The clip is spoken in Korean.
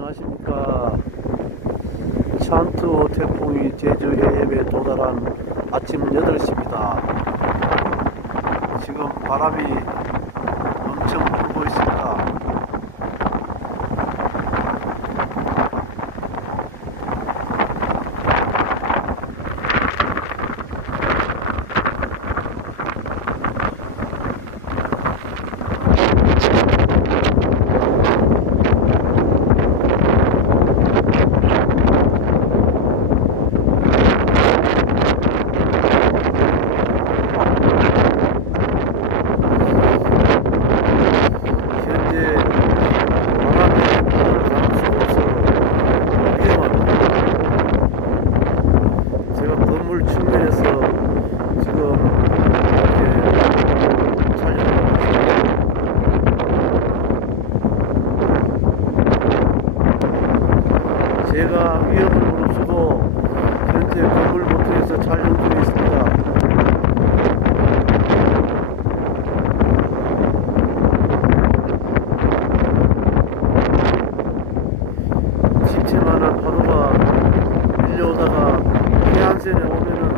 안녕하십니까. 찬투 태풍이 제주 해협에 도달한 아침 8시입니다. 지금 바람이 엄청 불고 있습니다. 내가 위험을 무릅쓰고 현재 건물 모텔에서 촬영 중에 있습니다. 지체만한 파도가 밀려오다가 해안선에 오면은